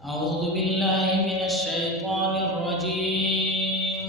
أعوذ بالله من الشيطان الرجيم.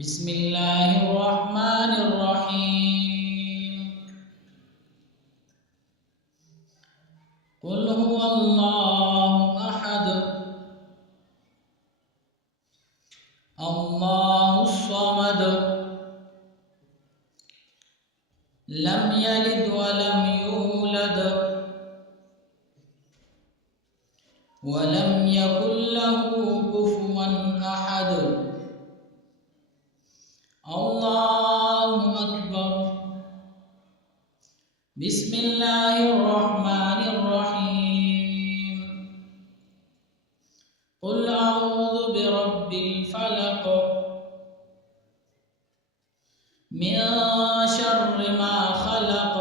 بسم الله الرحمن الرحيم. قل هو الله أحد الله الصمد لم يلد ولم يولد ولم يكن له كفوا أحد. الله أكبر. بسم الله الرحمن الرحيم. قل أعوذ برب الفلق من شر ما خلق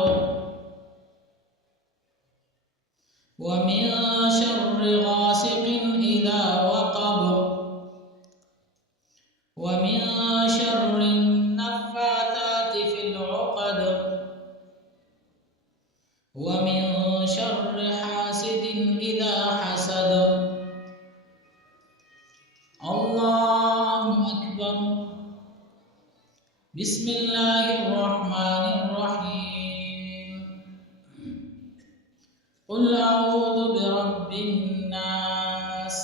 ومن شر غاسق إذا وقب ومن شر النفاثات في العقد ومن شر حاسد إذا حسد. الله أكبر. بسم الله الرحمن الرحيم. قل أعوذ برب الناس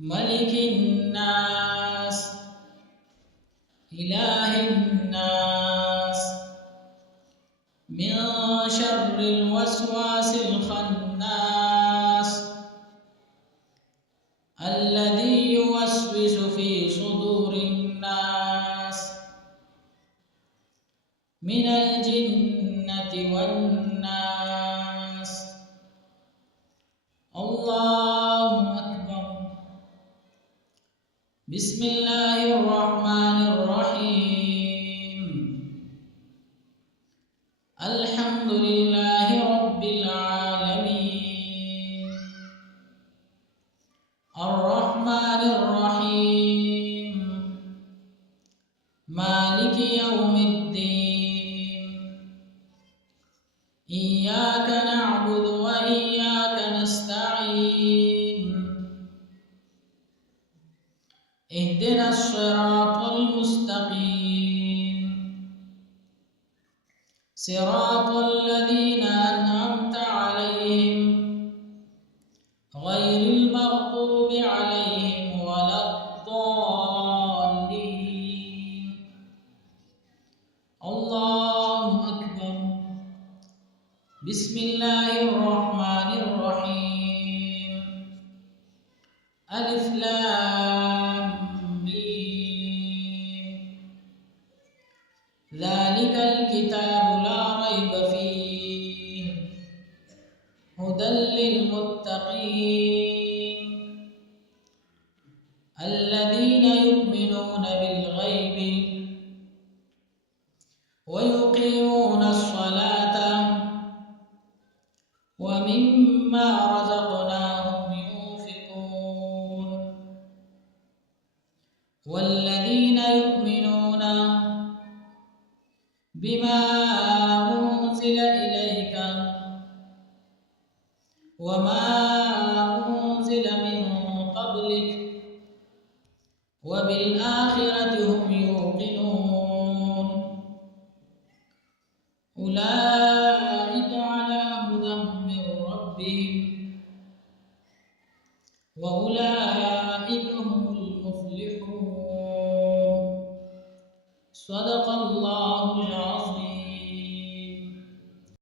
ملك الناس إله الناس من شر الوسواس الخناس الذي يوسوس في صدور الناس من الجنة والناس. الله أكبر. بسم الله الرحمن الرحيم. الحمد لله رب العالمين الرحمن الرحيم مالك يوم الدين إياك نعبد وإياك نستعين اهدنا الصراط المستقيم صراط الذين أنعمت عليهم غير المغضوب عليهم ولا الضالين. الله أكبر. بسم الله الرحمن الرحيم. ألف لام ميم. ذلك الكتاب لا ريب فيه هدى للمتقين الذين يؤمنون بالغيب ويقيمون الصلاة ومما رزقناهم ينفقون والذين يؤمنون بما أنزل إليك وما أنزل من قبلك وبالآخرة هم يوقنون أولئك على هدى من ربهم وأولئك هم المفلحون. صدق الله العظيم.